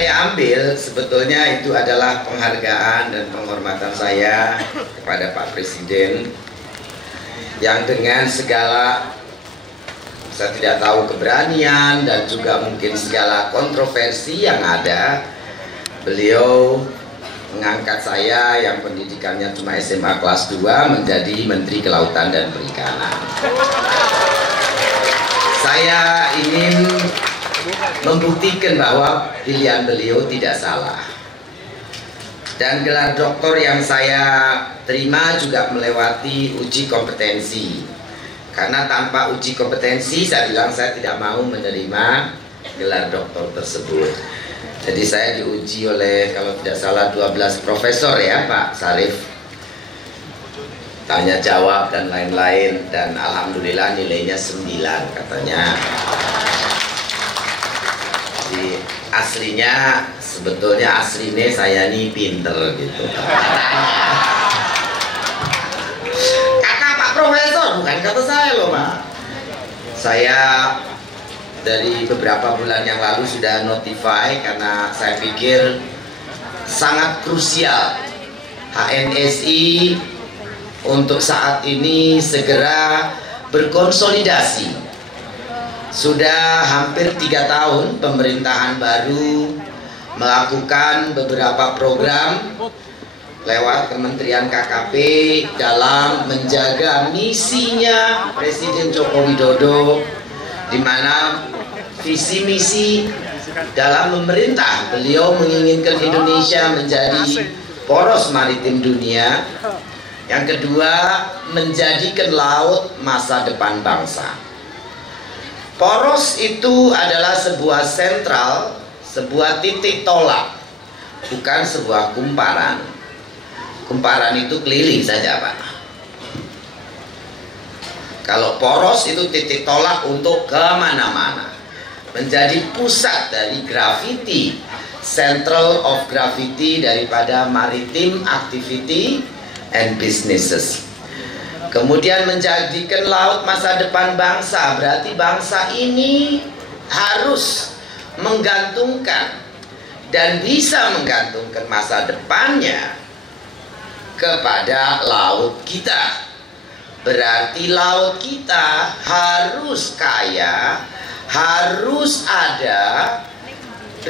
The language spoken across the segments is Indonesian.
saya ambil sebetulnya itu adalah penghargaan dan penghormatan saya kepada Pak Presiden yang dengan segala, saya tidak tahu, keberanian dan juga mungkin segala kontroversi yang ada, beliau mengangkat saya yang pendidikannya cuma SMA kelas 2 menjadi Menteri Kelautan dan Perikanan. Saya ingin membuktikan bahwa pilihan beliau tidak salah. Dan gelar doktor yang saya terima juga melewati uji kompetensi. Karena tanpa uji kompetensi saya bilang saya tidak mau menerima gelar doktor tersebut. Jadi saya diuji oleh, kalau tidak salah, 12 profesor ya Pak Sarif. Tanya jawab dan lain-lain, dan alhamdulillah nilainya 9 katanya. Jadi aslinya, sebetulnya aslinya saya ini pinter gitu. Kata Pak Profesor, bukan kata saya loh Pak. Saya dari beberapa bulan yang lalu sudah notify karena saya pikir sangat krusial HNSI untuk saat ini segera berkonsolidasi. Sudah hampir 3 tahun pemerintahan baru melakukan beberapa program lewat Kementerian KKP dalam menjaga misinya Presiden Joko Widodo, di mana visi misi dalam memerintah beliau menginginkan Indonesia menjadi poros maritim dunia. Yang kedua, menjadikan laut masa depan bangsa. Poros itu adalah sebuah sentral, sebuah titik tolak, bukan sebuah kumparan. Kumparan itu keliling saja Pak. Kalau poros itu titik tolak untuk kemana-mana, menjadi pusat dari gravity, central of gravity daripada maritim activity and businesses. Kemudian menjadikan laut masa depan bangsa, berarti bangsa ini harus menggantungkan dan bisa menggantungkan masa depannya kepada laut kita. Berarti laut kita harus kaya, harus ada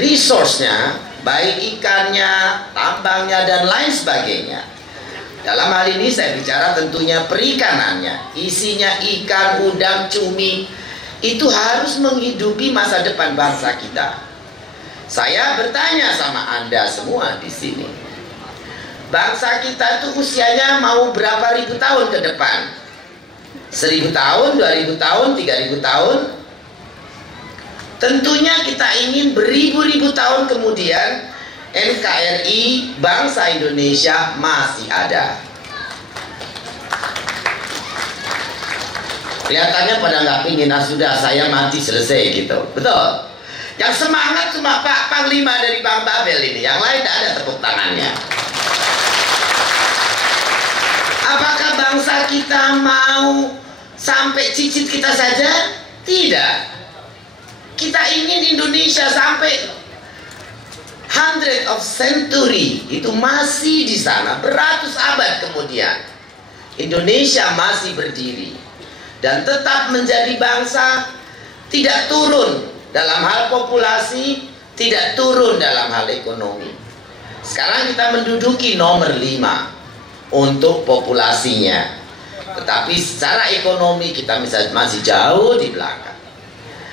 resource-nya, baik ikannya, tambangnya, dan lain sebagainya. Dalam hal ini saya bicara tentunya perikanannya, isinya ikan, udang, cumi, itu harus menghidupi masa depan bangsa kita. Saya bertanya sama Anda semua di sini, bangsa kita itu usianya mau berapa ribu tahun ke depan? 1000 tahun, 2000 tahun, 3000 tahun? Tentunya kita ingin beribu-ribu tahun kemudian NKRI bangsa Indonesia masih ada. Kelihatannya pada nggak pingin, nah sudah saya mati selesai gitu. Betul? Yang semangat cuma Pak Panglima dari Bang Babel ini, yang lain tidak ada tepuk tangannya. Apakah bangsa kita mau sampai cicit kita saja? Tidak. Kita ingin Indonesia sampai 100 of century itu masih di sana, beratus abad kemudian Indonesia masih berdiri dan tetap menjadi bangsa, tidak turun dalam hal populasi, tidak turun dalam hal ekonomi. Sekarang kita menduduki nomor 5 untuk populasinya, tetapi secara ekonomi kita masih jauh di belakang.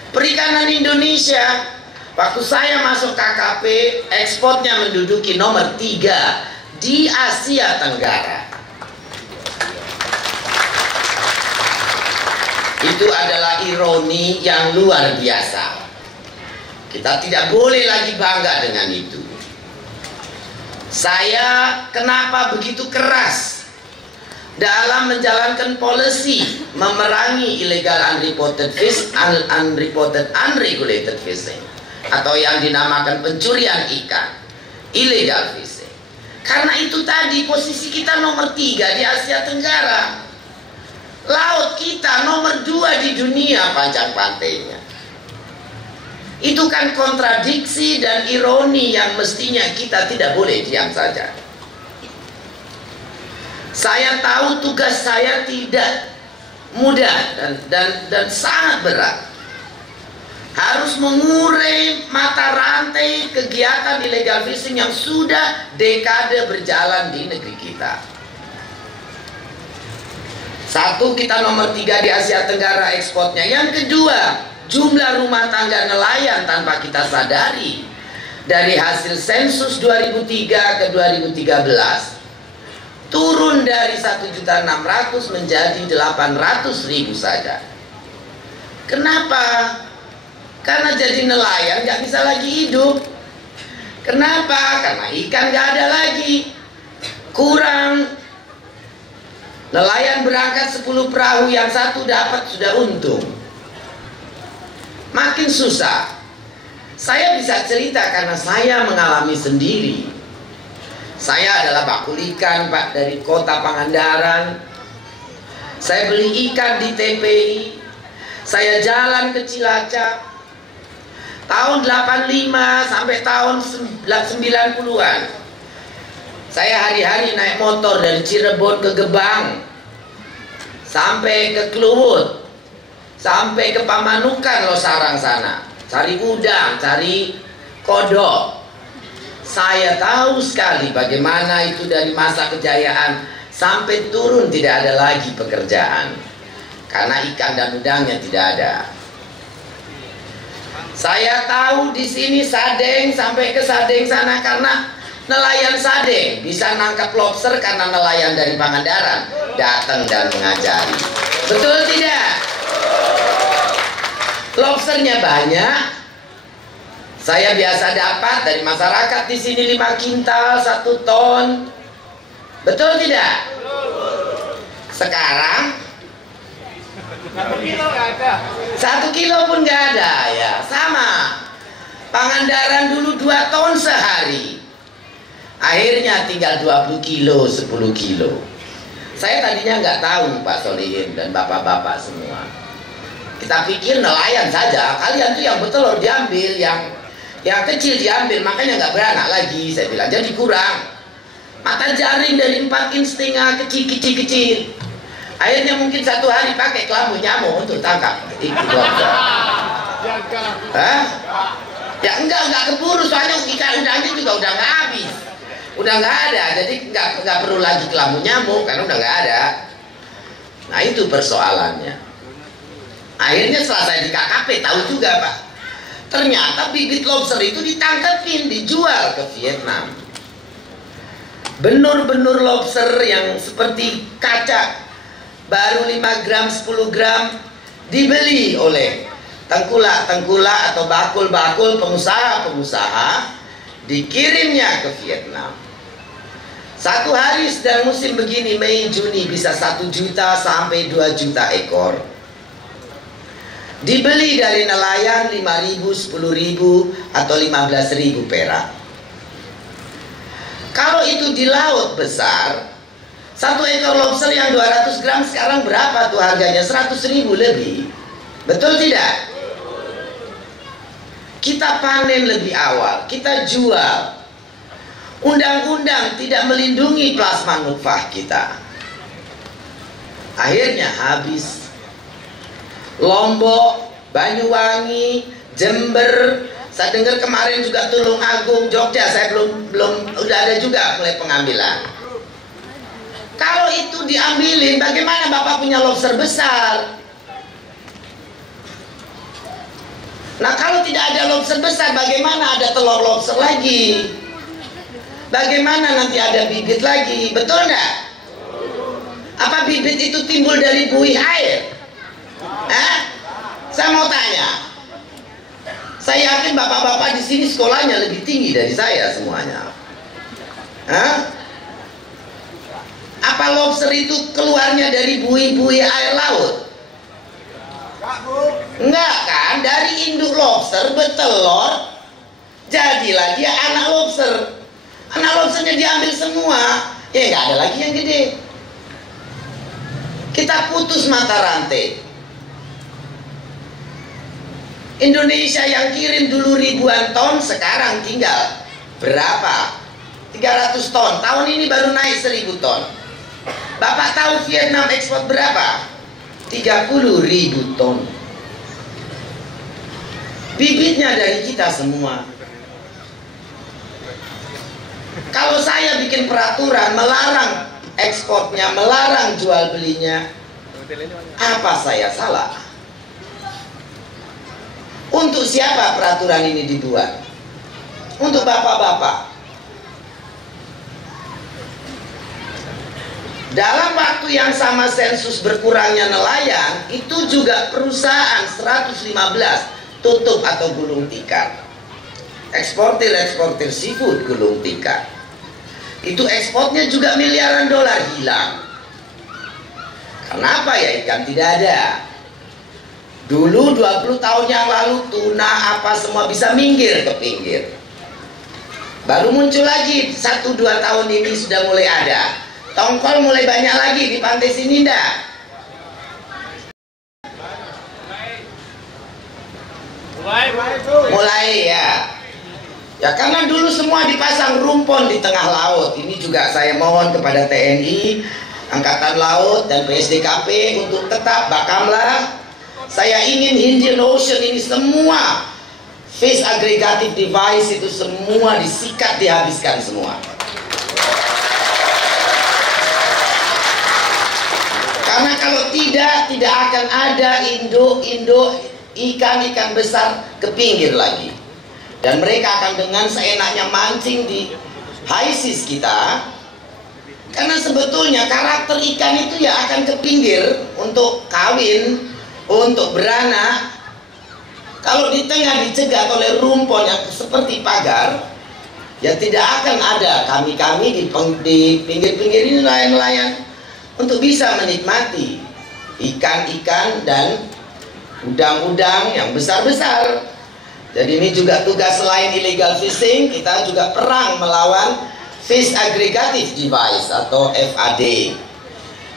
Perikanan Indonesia, waktu saya masuk KKP, ekspornya menduduki nomor 3 di Asia Tenggara. Itu adalah ironi yang luar biasa. Kita tidak boleh lagi bangga dengan itu. Saya kenapa begitu keras dalam menjalankan policy memerangi illegal unreported fish, unregulated fishing, atau yang dinamakan pencurian ikan, illegal fishing. Karena itu tadi posisi kita nomor 3 di Asia Tenggara. Laut kita nomor 2 di dunia panjang pantainya. Itu kan kontradiksi dan ironi yang mestinya kita tidak boleh diam saja. Saya tahu tugas saya tidak mudah dan sangat berat. Harus mengurai mata rantai kegiatan illegal fishing yang sudah dekade berjalan di negeri kita. Satu, kita nomor 3 di Asia Tenggara ekspornya. Yang kedua, jumlah rumah tangga nelayan tanpa kita sadari dari hasil sensus 2003 ke 2013 turun dari 1.600.000 menjadi 800.000 saja. Kenapa? Karena jadi nelayan nggak bisa lagi hidup. Kenapa? Karena ikan nggak ada lagi, kurang. Nelayan berangkat 10 perahu, yang satu dapat sudah untung. Makin susah. Saya bisa cerita karena saya mengalami sendiri. Saya adalah bakul ikan, Pak, dari kota Pangandaran. Saya beli ikan di TPI. Saya jalan ke Cilacap. Tahun 85 sampai tahun 90-an. Saya hari-hari naik motor dari Cirebon ke Gebang, sampai ke Kluwut, sampai ke Pamanukan, Losarang sana. Cari udang, cari kodok. Saya tahu sekali bagaimana itu dari masa kejayaan sampai turun tidak ada lagi pekerjaan. Karena ikan dan udangnya tidak ada. Saya tahu di sini Sadeng sampai ke Sadeng sana karena nelayan Sadeng bisa nangkap lobster karena nelayan dari Pangandaran datang dan mengajari. Betul tidak? Lobsternya banyak. Saya biasa dapat dari masyarakat di sini 5 kintal 1 ton. Betul tidak? Sekarang 1 kilo pun nggak ada, ya sama. Pangandaran dulu 2 ton sehari. Akhirnya tinggal 20 kilo, 10 kilo. Saya tadinya nggak tahu, Pak Solihin dan bapak-bapak semua. Kita pikir nelayan saja, kalian tuh yang bertelur diambil, yang kecil diambil, makanya nggak beranak lagi. Saya bilang jadi kurang. Mata jaring dari 4,5 inch kecil. Akhirnya mungkin 1 hari pakai kelambu nyamuk untuk tangkap ikan lobster. Hah? Ya enggak keburu, soalnya ikan udangnya juga udah nggak habis. Udah nggak ada, jadi nggak perlu lagi kelambu nyamuk karena udah nggak ada. Nah itu persoalannya. Akhirnya setelah saya di KKP tahu juga, Pak, ternyata bibit lobster itu ditangkapin, dijual ke Vietnam. Benur-benur lobster yang seperti kaca, baru 5 gram, 10 gram, dibeli oleh tengkulak-tengkulak atau bakul-bakul pengusaha-pengusaha, dikirimnya ke Vietnam. 1 hari sedang musim begini, Mei Juni, bisa 1 juta sampai 2 juta ekor. Dibeli dari nelayan 5.000, 10.000 atau 15.000 perak. Kalau itu di laut besar, 1 ekor lobster yang 200 gram sekarang berapa tuh harganya? 100.000 lebih. Betul tidak? Kita panen lebih awal, kita jual. Undang-undang tidak melindungi plasma nutfah kita. Akhirnya habis. Lombok, Banyuwangi, Jember, saya dengar kemarin juga Tulung Agung, Jogja, saya belum udah ada juga mulai pengambilan. Kalau itu diambilin, bagaimana Bapak punya lobster besar? Nah kalau tidak ada lobster besar, bagaimana ada telur lobster lagi? Bagaimana nanti ada bibit lagi? Betul nggak? Apa bibit itu timbul dari buih air? Saya mau tanya. Saya yakin bapak-bapak di sini sekolahnya lebih tinggi dari saya semuanya. Apa lobster itu keluarnya dari buih-buih air laut? Enggak kan? Dari induk lobster bertelur, jadilah dia anak lobster. Anak lobsternya diambil semua, ya nggak ada lagi yang gede. Kita putus mata rantai. Indonesia yang kirim dulu ribuan ton, sekarang tinggal berapa? 300 ton. Tahun ini baru naik 1000 ton. Bapak tahu Vietnam ekspor berapa? 30.000 ton. Bibitnya dari kita semua. Kalau saya bikin peraturan melarang ekspornya, melarang jual belinya, apa saya salah? Untuk siapa peraturan ini dibuat? Untuk bapak-bapak. Dalam waktu yang sama sensus berkurangnya nelayan, itu juga perusahaan 115 tutup atau gulung tikar. Eksportir seafood gulung tikar. Itu ekspornya juga miliaran dolar hilang. Kenapa ya? Ikan tidak ada. Dulu 20 tahun yang lalu tuna apa semua bisa minggir ke pinggir. Baru muncul lagi 1-2 tahun ini sudah mulai ada. Tongkol mulai banyak lagi di pantai sini ndak? Mulai ya. Ya karena dulu semua dipasang rumpon di tengah laut. Ini juga saya mohon kepada TNI, Angkatan Laut dan PSDKP untuk tetap Bakamla. Saya ingin Indian Ocean ini semua fish aggregative device itu semua disikat, dihabiskan semua. Karena kalau tidak akan ada induk ikan besar ke pinggir lagi. Dan mereka akan dengan seenaknya mancing di high seas kita. Karena sebetulnya karakter ikan itu ya akan ke pinggir untuk kawin, untuk beranak. Kalau di tengah dicegat oleh rumpon yang seperti pagar, ya tidak akan ada kami-kami di pinggir-pinggir ini nelayan-nelayan untuk bisa menikmati ikan-ikan dan udang-udang yang besar-besar. Jadi ini juga tugas selain illegal fishing, kita juga perang melawan fish aggregative device atau FAD.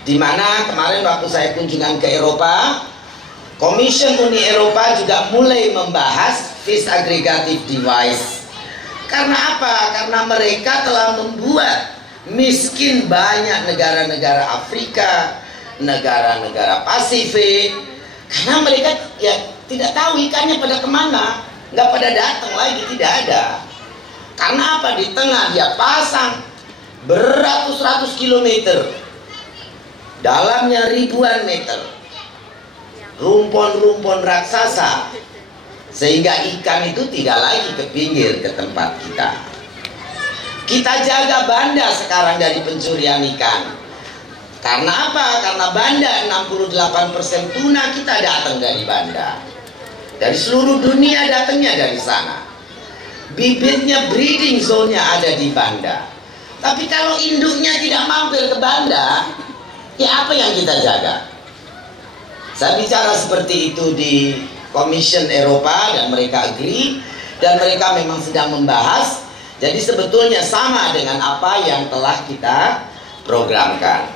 Di mana kemarin waktu saya kunjungan ke Eropa, Commission Uni Eropa juga mulai membahas fish aggregative device. Karena apa? Karena mereka telah membuat miskin banyak negara-negara Afrika, negara-negara Pasifik, karena mereka ya tidak tahu ikannya pada kemana, nggak pada datang lagi, tidak ada. Karena apa? Di tengah dia pasang beratus-ratus kilometer, dalamnya ribuan meter, rumpon-rumpon raksasa, sehingga ikan itu tidak lagi ke pinggir ke tempat kita. Kita jaga Banda sekarang dari pencurian ikan. Karena apa? Karena Banda 68% tuna kita datang dari Banda. Dari seluruh dunia datangnya dari sana. Bibitnya, breeding zone-nya ada di Banda. Tapi kalau induknya tidak mampir ke Banda, ya apa yang kita jaga? Saya bicara seperti itu di Commission Eropa dan mereka agree, dan mereka memang sedang membahas. Jadi sebetulnya sama dengan apa yang telah kita programkan.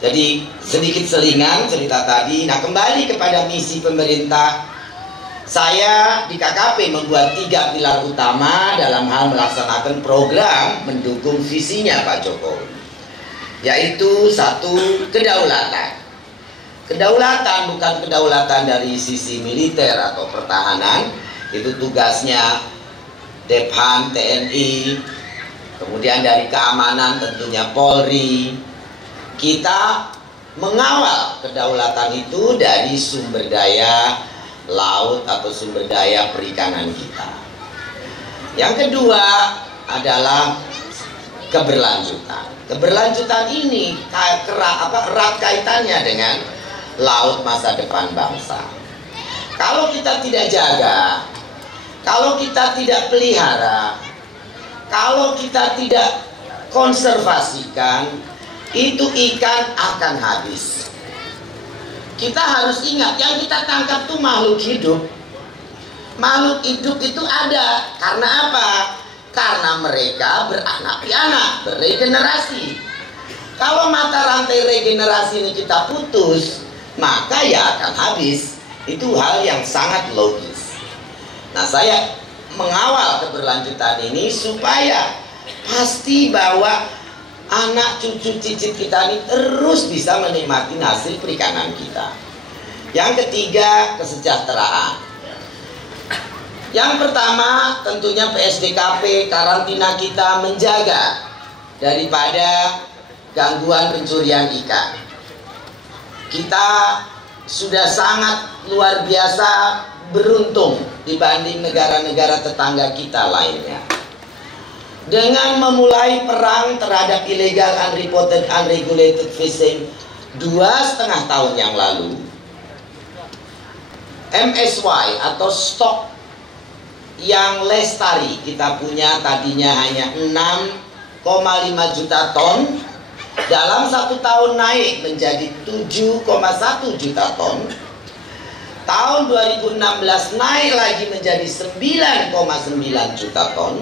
Jadi sedikit selingan cerita tadi. Nah, kembali kepada misi pemerintah. Saya di KKP membuat 3 pilar utama dalam hal melaksanakan program mendukung visinya Pak Jokowi. Yaitu 1, kedaulatan. Kedaulatan bukan kedaulatan dari sisi militer atau pertahanan. Itu tugasnya Dephan, TNI, kemudian dari keamanan tentunya Polri. Kita mengawal kedaulatan itu dari sumber daya laut atau sumber daya perikanan kita. Yang kedua adalah keberlanjutan. Keberlanjutan ini erat kaitannya dengan laut masa depan bangsa. Kalau kita tidak jaga, kalau kita tidak pelihara, kalau kita tidak konservasikan, itu ikan akan habis. Kita harus ingat, yang kita tangkap itu makhluk hidup. Makhluk hidup itu ada. Karena apa? Karena mereka beranak pianak, beregenerasi. Kalau mata rantai regenerasi ini kita putus, maka ya akan habis. Itu hal yang sangat logis. Nah, saya mengawal keberlanjutan ini supaya pasti bahwa anak cucu cicit kita ini terus bisa menikmati hasil perikanan kita. Yang ketiga, kesejahteraan. Yang pertama, tentunya PSDKP, karantina kita menjaga daripada gangguan pencurian ikan. Kita sudah sangat luar biasa beruntung dibanding negara-negara tetangga kita lainnya. Dengan memulai perang terhadap illegal, unreported, unregulated fishing 2,5 tahun yang lalu, MSY atau stok yang lestari kita punya tadinya hanya 6,5 juta ton, dalam 1 tahun naik menjadi 7,1 juta ton. Tahun 2016 naik lagi menjadi 9,9 juta ton.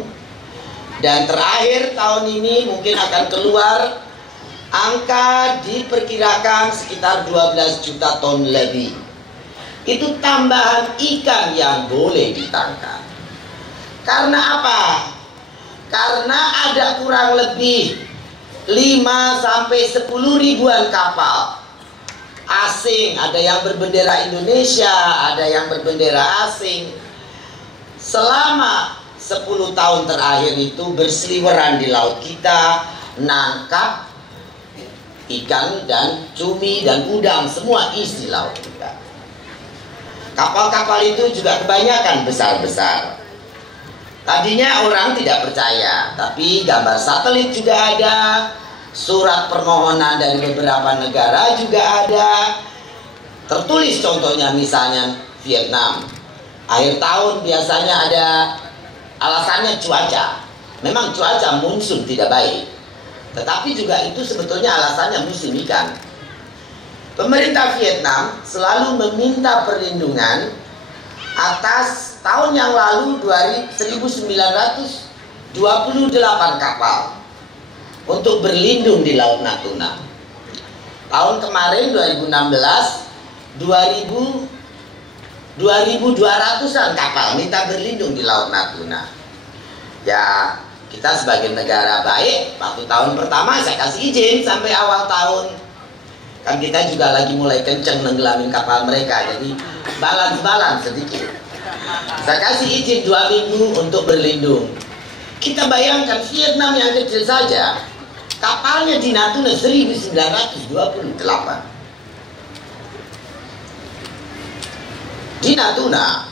Dan terakhir tahun ini mungkin akan keluar angka diperkirakan sekitar 12 juta ton lebih. Itu tambahan ikan yang boleh ditangkap. Karena apa? Karena ada kurang lebih 5 sampai 10 ribuan kapal asing, ada yang berbendera Indonesia, ada yang berbendera asing. Selama 10 tahun terakhir itu berseliweran di laut kita, nangkap ikan dan cumi dan udang, semua isi laut kita. Kapal-kapal itu juga kebanyakan besar-besar. Tadinya orang tidak percaya, tapi gambar satelit juga ada, surat permohonan dari beberapa negara juga ada. Tertulis contohnya misalnya Vietnam, akhir tahun biasanya ada alasannya cuaca. Memang cuaca monsun tidak baik, tetapi juga itu sebetulnya alasannya musim ikan. Pemerintah Vietnam selalu meminta perlindungan atas tahun yang lalu 1928 kapal untuk berlindung di Laut Natuna. Tahun kemarin 2016 2.200-an kapal minta berlindung di Laut Natuna. Ya, kita sebagai negara baik, waktu tahun pertama saya kasih izin sampai awal tahun. Kan kita juga lagi mulai kenceng nenggelamin kapal mereka, jadi balance sedikit. Saya kasih izin 2 minggu untuk berlindung. Kita bayangkan Vietnam yang kecil saja, kapalnya di Natuna 1928. Di Natuna,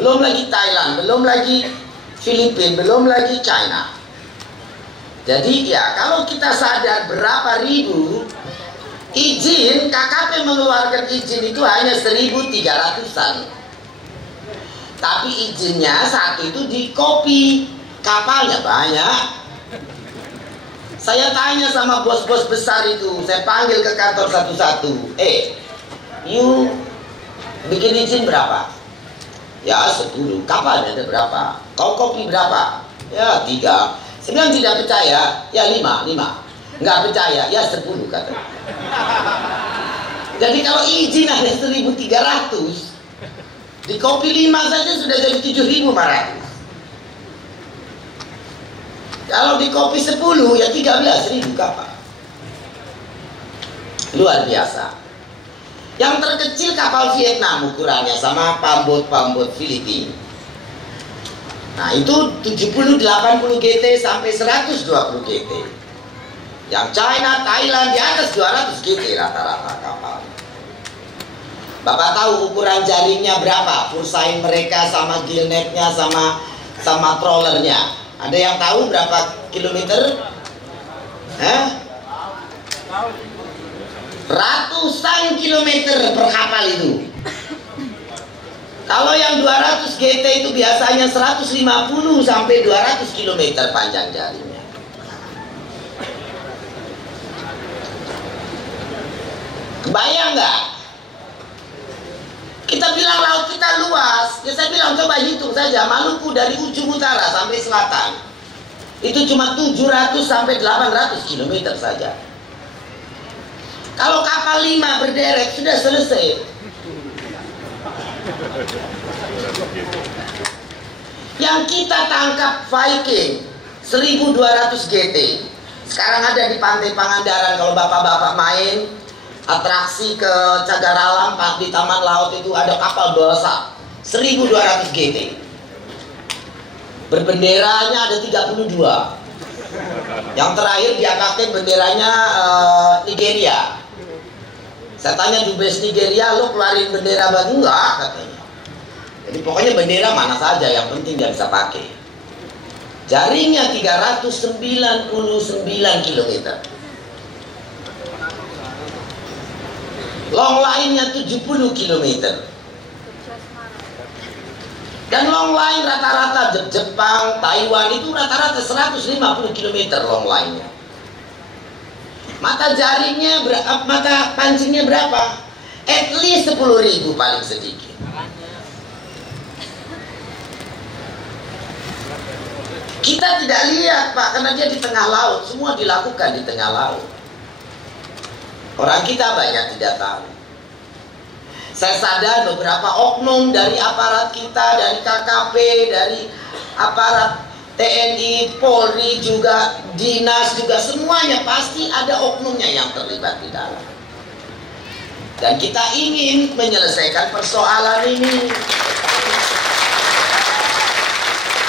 belum lagi Thailand, belum lagi Filipina, belum lagi China. Jadi ya, kalau kita sadar berapa ribu izin, KKP mengeluarkan izin itu hanya 1.300-an. Tapi izinnya satu itu di kopi, kapalnya banyak. Saya tanya sama bos-bos besar itu, saya panggil ke kantor satu-satu. You bikin izin berapa? Ya 10. Kapalnya ada berapa? Kau kopi berapa? Ya 3. Saya bilang tidak percaya, ya 5. Nggak percaya, ya 10 kata. Jadi kalau izin ada 1.300, di kopi 5 saja sudah jadi 7.500. Kalau di kopi 10 ya 13.000 kapal. Luar biasa. Yang terkecil kapal Vietnam ukurannya sama pambot Filipina. Nah itu 70-80 GT sampai 120 GT. Yang China, Thailand di atas 200 GT rata-rata kapal. Bapak tahu ukuran jaringnya berapa? Pursain mereka sama gillnetnya sama trollernya. Ada yang tahu berapa kilometer? Ratusan kilometer per kapal itu. Kalau yang 200 GT itu biasanya 150 sampai 200 kilometer panjang jaringnya. Kebayang nggak? Kita bilang laut kita luas, ya saya bilang coba hitung saja Maluku dari ujung utara sampai selatan. Itu cuma 700 sampai 800 kilometer saja. Kalau kapal 5 berderet sudah selesai. Yang kita tangkap Viking 1200 GT. Sekarang ada di Pantai Pangandaran, kalau bapak-bapak main atraksi ke Cagar Alam, di Taman Laut itu ada kapal besar 1200 GT. Berbenderanya ada 32. Yang terakhir dia pakai benderanya Nigeria. Saya tanya dubes Nigeria, lo keluarin bendera baru enggak? Katanya. Jadi pokoknya bendera mana saja, yang penting dia bisa pakai. Jaringnya 399 km. Long line-nya 70 km. Dan long line rata-rata Jepang, Taiwan itu rata-rata 150 km long line-nya. Mata jaringnya mata pancingnya berapa? At least 10.000 paling sedikit. Kita tidak lihat, Pak, karena dia di tengah laut. Semua dilakukan di tengah laut. Orang kita banyak tidak tahu. Saya sadar beberapa oknum dari aparat kita, dari KKP, dari aparat TNI, Polri juga, dinas juga, semuanya pasti ada oknumnya yang terlibat di dalam. Dan kita ingin menyelesaikan persoalan ini.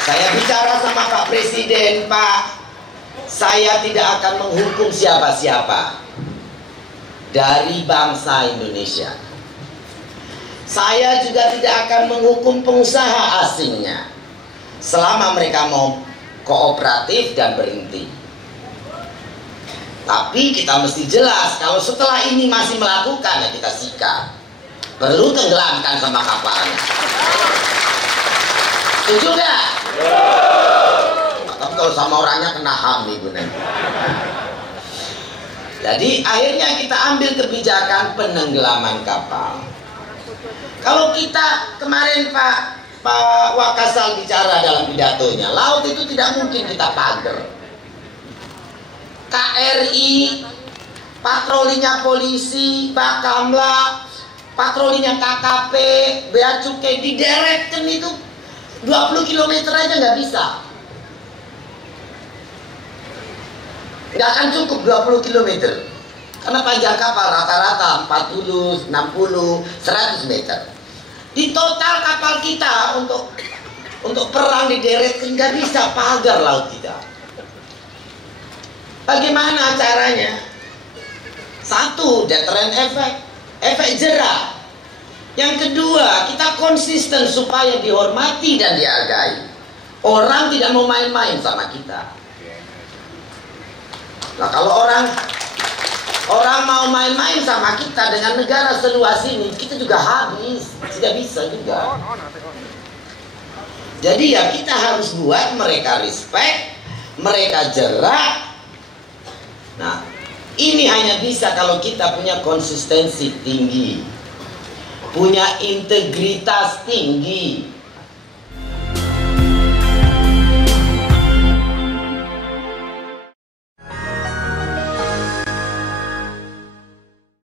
Saya bicara sama Pak Presiden, Pak, saya tidak akan menghukum siapa-siapa dari bangsa Indonesia. Saya juga tidak akan menghukum pengusaha asingnya selama mereka mau kooperatif dan berhenti. Tapi kita mesti jelas, kalau setelah ini masih melakukan, ya kita sikat. Perlu tenggelamkan sama kapalnya. Setuju gak? Tapi kalau sama orangnya kena HAM nih gunanya. Jadi akhirnya kita ambil kebijakan penenggelaman kapal. Kalau kita kemarin Pak Wakasal bicara dalam pidatonya, laut itu tidak mungkin kita pagar. KRI, patrolinya polisi, Bakamla, patrolinya KKP, Bea Cukai dideretkan itu 20 km aja nggak bisa. Nggak akan cukup 20 km. Karena panjang kapal rata-rata 40, 60, 100 meter. Di total kapal kita untuk perang di deret nggak bisa pagar laut kita. Bagaimana caranya? Satu, deterrent efek jerah. Yang kedua, kita konsisten supaya dihormati dan dihargai. Orang tidak mau main-main sama kita. Nah, kalau orang mau main-main sama kita dengan negara seluas ini, kita juga habis, tidak bisa juga. Jadi ya kita harus buat mereka respect, mereka jerak. Nah, ini hanya bisa kalau kita punya konsistensi tinggi, punya integritas tinggi.